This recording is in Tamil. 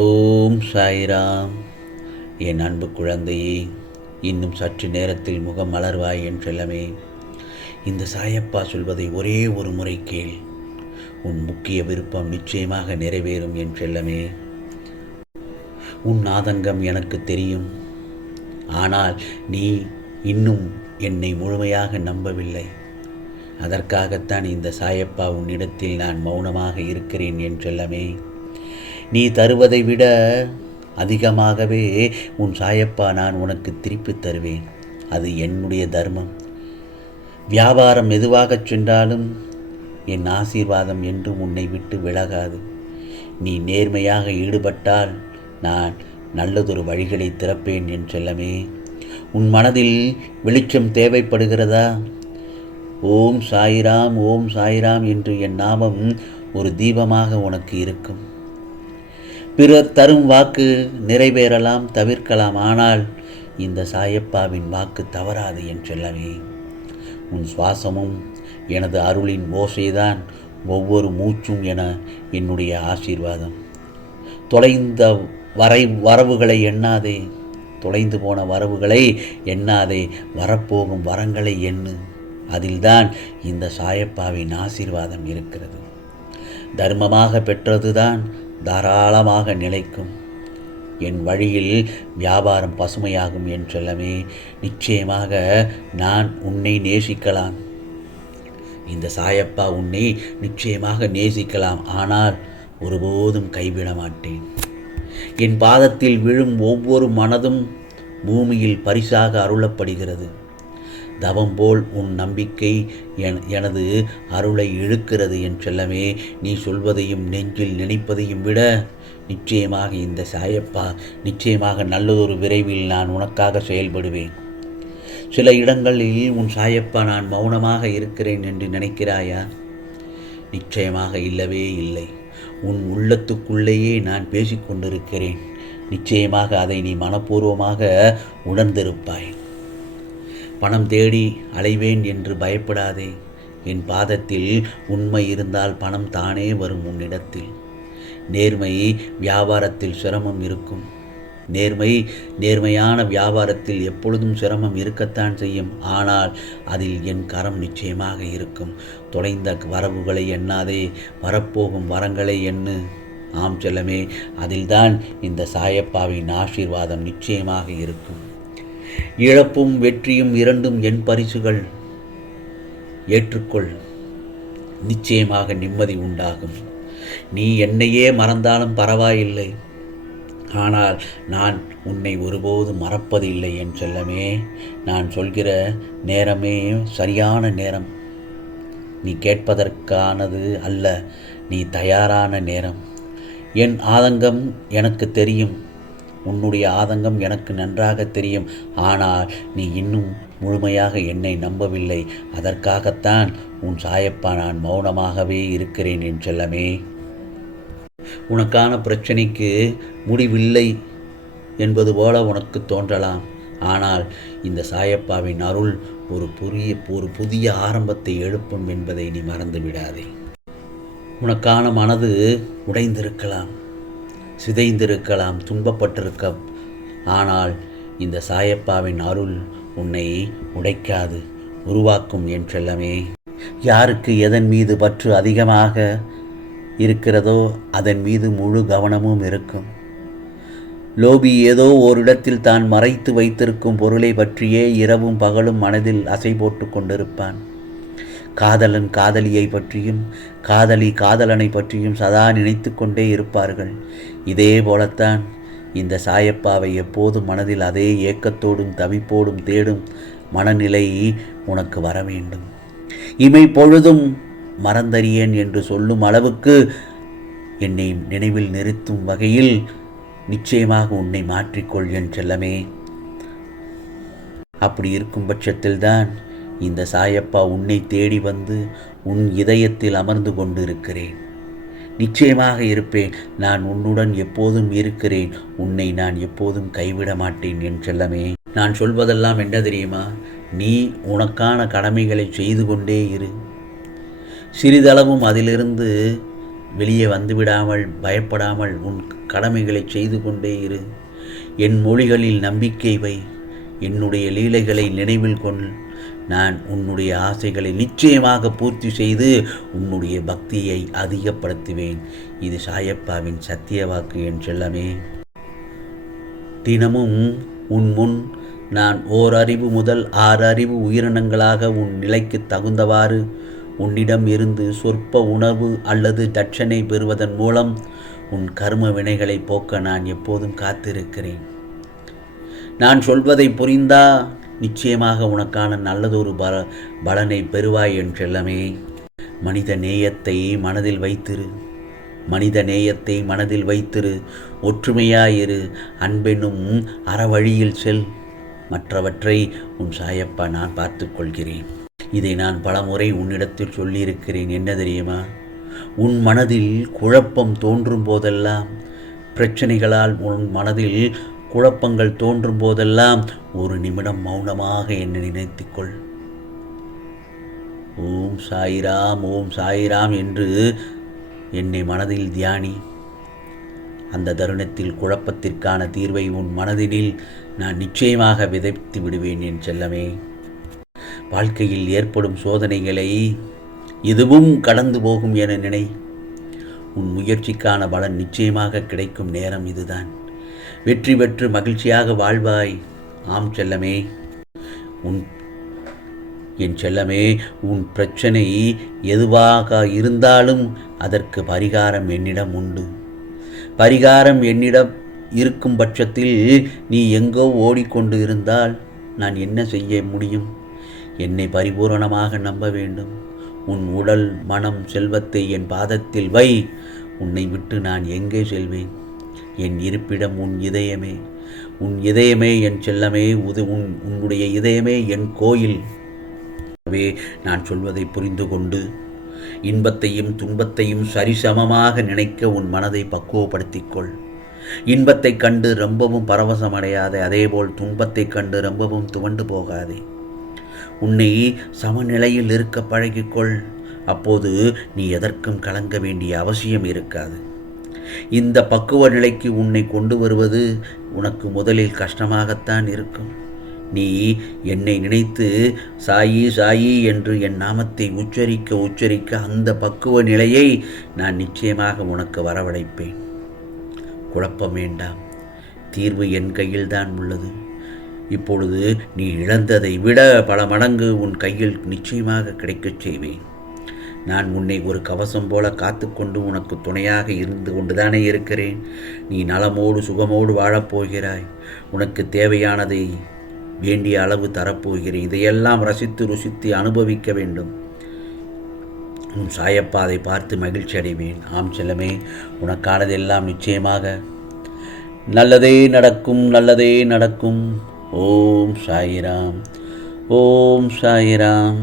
ஓம் சாய்ராம். என் அன்பு குழந்தையே இன்னும் சற்று நேரத்தில் முகம் மலர்வாய் என் செல்லமே. இந்த சாயப்பா சொல்வதை ஒரே ஒரு முறை கேள். உன் முக்கிய விருப்பம் நிச்சயமாக நிறைவேறும் என் செல்லமே. உன் ஆதங்கம் எனக்கு தெரியும். ஆனால் நீ இன்னும் என்னை முழுமையாக நம்பவில்லை. அதற்காகத்தான் இந்த சாயப்பா உன்னிடத்தில் நான் மௌனமாக இருக்கிறேன் என் செல்லமே. நீ தருவதை விட அதிகமாகவே உன் சாயப்பா நான் உனக்கு திருப்பித் தருவேன். அது என்னுடைய தர்மம். வியாபாரம் எதுவாகச் சென்றாலும் என் ஆசீர்வாதம் என்றும் உன்னை விட்டு விலகாது. நீ நேர்மையாக ஈடுபட்டால் நான் நல்லதொரு வழிகளை திறப்பேன் என் செல்லமே. உன் மனதில் வெளிச்சம் தேவைப்படுகிறதா? ஓம் சாயிராம் ஓம் சாயிராம் என்று என் நாமம் ஒரு தீபமாக உனக்கு இருக்கும். பிறர் தரும் வாக்கு நிறைவேறலாம் தவிர்க்கலாம். ஆனால் இந்த சாயப்பாவின் வாக்கு தவறாது என் செல்லவே உன் சுவாசமும் எனது அருளின் ஓசைதான் ஒவ்வொரு மூச்சும் என என்னுடைய ஆசீர்வாதம். தொலைந்த வரை வரவுகளை எண்ணாதே. தொலைந்து போன வரவுகளை எண்ணாதே. வரப்போகும் வரங்களை எண்ணு. அதில்தான் இந்த சாயப்பாவின் ஆசீர்வாதம் இருக்கிறது. தர்மமாக பெற்றதுதான் தாராளமாக நிலைக்கும். என் வழியில் வியாபாரம் பசுமையாகும் என் செல்லமே நிச்சயமாக நான் உன்னை நேசிக்கலாம். இந்த சாயப்பா உன்னை நிச்சயமாக நேசிக்கலாம். ஆனால் ஒருபோதும் கைவிட மாட்டேன். என் பாதத்தில் விழும் ஒவ்வொரு மனதும் பூமியில் பரிசாக அருளப்படுகிறது. தவம் போல் உன் நம்பிக்கை என் எனது அருளை இழுக்கிறது என் செல்லமே. நீ சொல்வதையும் நெஞ்சில் நினைப்பதையும் விட நிச்சயமாக இந்த சாயப்பா நிச்சயமாக நல்லதொரு விரைவில் நான் உனக்காக செயல்படுவேன். சில இடங்களில் உன் சாயப்பா நான் மௌனமாக இருக்கிறேன் என்று நினைக்கிறாயா? நிச்சயமாக இல்லவே இல்லை. உன் உள்ளத்துக்குள்ளேயே நான் பேசிக்கொண்டிருக்கிறேன். நிச்சயமாக அதை நீ மனப்பூர்வமாக உணர்ந்திருப்பாய். பணம் தேடி அலைவேன் என்று பயப்படாதே. என் பாதத்தில் உண்மை இருந்தால் பணம் தானே வரும் உன்னிடத்தில் நேர்மை வியாபாரத்தில் சிரமம் இருக்கும். நேர்மை நேர்மையான வியாபாரத்தில் எப்பொழுதும் சிரமம் இருக்கத்தான் செய்யும். ஆனால் அதில் என் கரம் நிச்சயமாக இருக்கும். தொலைந்த வரவுகளை எண்ணாதே. வரப்போகும் வரங்களை எண்ணு. ஆம் செல்லமே அதில்தான் இந்த சாயப்பாவின் ஆசீர்வாதம் நிச்சயமாக இருக்கும். இழப்பும் வெற்றியும் இரண்டும் என் பரிசுகள். ஏற்றுக்கொள். நிச்சயமாக நிம்மதி உண்டாகும். நீ என்னையே மறந்தாலும் பரவாயில்லை. ஆனால் நான் உன்னை ஒருபோதும் மறப்பதில்லை என் செல்லமே. நான் சொல்கிற நேரமே சரியான நேரம். நீ கேட்பதற்கானது அல்ல நீ தயாரான நேரம். என் ஆதங்கம் எனக்கு தெரியும். உன்னுடைய ஆதங்கம் எனக்கு நன்றாக தெரியும். ஆனால் நீ இன்னும் முழுமையாக என்னை நம்பவில்லை. அதற்காகத்தான் உன் சாயப்பா நான் மௌனமாகவே இருக்கிறேன் என் செல்லமே. உனக்கான பிரச்சனைக்கு முடிவில்லை என்பது போல உனக்கு தோன்றலாம். ஆனால் இந்த சாயப்பாவின் அருள் ஒரு புதிய ஒரு புதிய ஆரம்பத்தை எழுப்பும் என்பதை நீ மறந்து விடாதே உனக்கான மனது உடைந்திருக்கலாம். சிதைந்திருக்கலாம் துன்பப்பட்டிருக்க. ஆனால் இந்த சாயப்பாவின் அருள் உன்னை உடைக்காது உருவாக்கும் என்றெல்லாமே. யாருக்கு எதன் மீது பற்று அதிகமாக இருக்கிறதோ அதன் மீது முழு கவனமும் இருக்கும். லோபி ஏதோ ஓரிடத்தில் தான் மறைத்து வைத்திருக்கும் பொருளை பற்றியே இரவும் பகலும் மனதில் அசை போட்டு கொண்டிருப்பான். காதலன் காதலியை பற்றியும் காதலி காதலனை பற்றியும் சதா நினைத்து கொண்டே இருப்பார்கள். இதே போலத்தான் இந்த சாயப்பாவை எப்போதும் மனதில் அதே ஏக்கத்தோடும் தவிப்போடும் தேடும் மனநிலை உனக்கு வர வேண்டும். இமை பொழுதும் மறந்தறியேன் என்று சொல்லும் அளவுக்கு என்னை நினைவில் நிறுத்தும் வகையில் நிச்சயமாக உன்னை மாற்றிக்கொள் என் செல்லமே. அப்படி இருக்கும் பட்சத்தில்தான் இந்த சாயப்பா உன்னை தேடி வந்து உன் இதயத்தில் அமர்ந்து கொண்டிருக்கிறேன். நிச்சயமாக இருப்பேன். நான் உன்னுடன் எப்போதும் இருக்கிறேன். உன்னை நான் எப்போதும் கைவிட மாட்டேன் என் செல்லமே. நான் சொல்வதெல்லாம் என்ன தெரியுமா? நீ உனக்கான கடமைகளை செய்து கொண்டே இரு. சிறிதளவும் அதிலிருந்து வெளியே வந்துவிடாமல் பயப்படாமல் உன் கடமைகளை செய்து கொண்டே இரு. என் மொழிகளில் நம்பிக்கை வை. என்னுடைய லீலைகளை நினைவில் கொள். நான் உன்னுடைய ஆசைகளை நிச்சயமாக பூர்த்தி செய்து உன்னுடைய பக்தியை அதிகப்படுத்துவேன். இது சாயப்பாவின் சத்திய வாக்கு என் செல்லமே. தினமும் உன் முன் நான் ஓர் அறிவு முதல் ஆறு அறிவு உயிரினங்களாக உன் நிலைக்கு தகுந்தவாறு உன்னிடம் இருந்து சொற்ப உணவு அல்லது தட்சணை பெறுவதன் மூலம் உன் கர்ம வினைகளை போக்க நான் எப்போதும் காத்திருக்கிறேன். நான் சொல்வதை புரிந்தா நிச்சயமாக உனக்கான நல்லதொரு பல பலனை பெறுவாய் என்றெல்லாமே. மனித நேயத்தை மனதில் வைத்திரு. மனித நேயத்தை மனதில் வைத்திரு. ஒற்றுமையாயிரு. அன்பெனும் அறவழியில் செல். மற்றவற்றை உன் சாயப்பா நான் பார்த்து கொள்கிறேன். இதை நான் பலமுறை உன்னிடத்தில் சொல்லியிருக்கிறேன். என்ன தெரியுமா? உன் மனதில் குழப்பம் தோன்றும் போதெல்லாம் பிரச்சனைகளால் உன் மனதில் குழப்பங்கள் தோன்றும் போதெல்லாம் ஒரு நிமிடம் மௌனமாக என்னை நினைத்துக்கொள். ஓம் சாயிராம் ஓம் சாயிராம் என்று என்னை மனதில் தியானி. அந்த தருணத்தில் குழப்பத்திற்கான தீர்வை உன் மனதினில் நான் நிச்சயமாக விதைத்து விடுவேன் என் செல்லமே. வாழ்க்கையில் ஏற்படும் சோதனைகளை இதுவும் கடந்து போகும் என நினை. உன் முயற்சிக்கான பலன் நிச்சயமாக கிடைக்கும் நேரம் இதுதான். வெற்றி பெற்று மகிழ்ச்சியாக வாழ்வாய். ஆம் செல்லமே உன் என் செல்லமே உன் பிரச்சனை எதுவாக இருந்தாலும் அதற்கு பரிகாரம் என்னிடம் உண்டு. பரிகாரம் என்னிடம் இருக்கும் பட்சத்தில் நீ எங்கோ ஓடிக்கொண்டு இருந்தால் நான் என்ன செய்ய முடியும்? என்னை பரிபூரணமாக நம்ப வேண்டும். உன் உடல் மனம் செல்வத்தை என் பாதத்தில் வை. உன்னை விட்டு நான் எங்கே செல்வேன்? என் இருப்பிடம் உன் இதயமே. உன் இதயமே என் செல்லமே உது உன் உன்னுடைய இதயமே என் கோயில். நான் சொல்வதை புரிந்து கொண்டு இன்பத்தையும் துன்பத்தையும் சரிசமமாக நினைக்க உன் மனதை பக்குவப்படுத்திக்கொள் இன்பத்தைக் கண்டு ரொம்பவும் பரவசமடையாதே அதேபோல் துன்பத்தைக் கண்டு ரொம்பவும் துவண்டு போகாதே. உன்னை சமநிலையில் இருக்க பழகிக்கொள் அப்போது நீ எதற்கும் கலங்க வேண்டிய அவசியம் இருக்காது. இந்த பக்குவ நிலைக்கு உன்னை கொண்டு வருவது உனக்கு முதலில் கஷ்டமாகத்தான் இருக்கும். நீ என்னை நினைத்து சாயி சாயி என்று என் நாமத்தை உச்சரிக்க உச்சரிக்க அந்த பக்குவ நிலையை நான் நிச்சயமாக உனக்கு வரவழைப்பேன். குழப்பம் வேண்டாம். தீர்வு என் கையில்தான் உள்ளது. இப்பொழுது நீ இழந்ததை விட பல மடங்கு உன் கையில் நிச்சயமாக கிடைக்கச் செய்வேன். நான் உன்னை ஒரு கவசம் போல காத்துக்கொண்டு உனக்கு துணையாக இருந்து கொண்டுதானே இருக்கிறேன். நீ நலமோடு சுகமோடு வாழப்போகிறாய் உனக்கு தேவையானதை வேண்டிய அளவு தரப்போகிறேன். இதையெல்லாம் ரசித்து ருசித்து அனுபவிக்க வேண்டும். உன் சாயப்பாதை பார்த்து மகிழ்ச்சி அடைவேன். ஆம் செல்லமே உனக்கானதெல்லாம் நிச்சயமாக நல்லதே நடக்கும் நல்லதே நடக்கும். ஓம் சாயிராம். ஓம் சாயிராம்.